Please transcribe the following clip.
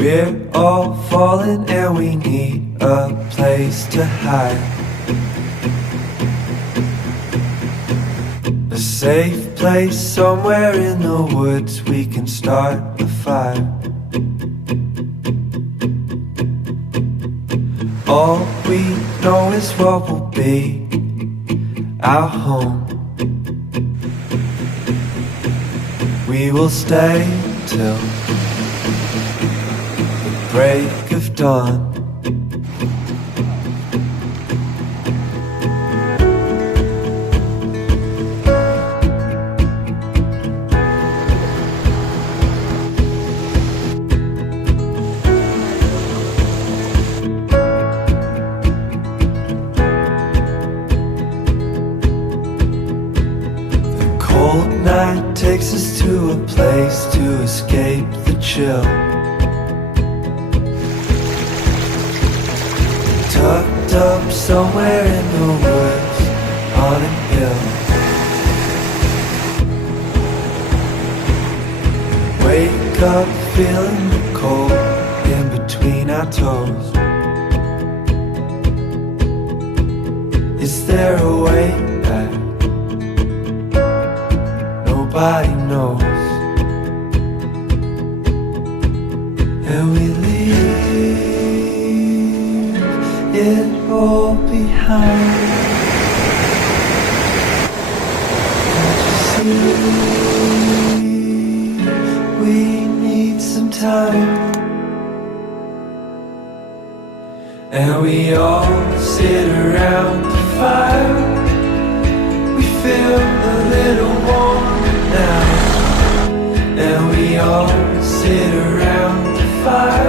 We're all falling and we need a place to hide. A safe place somewhere in the woods we can start a fire. All we know is what will be our home. We will stay till the break of dawn. Cold night takes us to a place to escape the chill. Tucked up somewhere in the woods on a hill. Wake up feeling the cold in between our toes. Is there a way back? Nobody knows. And we leave it all behind. Can't you see? We need some time. And we all sit around the fire. We feel a little warmer now. And we all sit around the fire.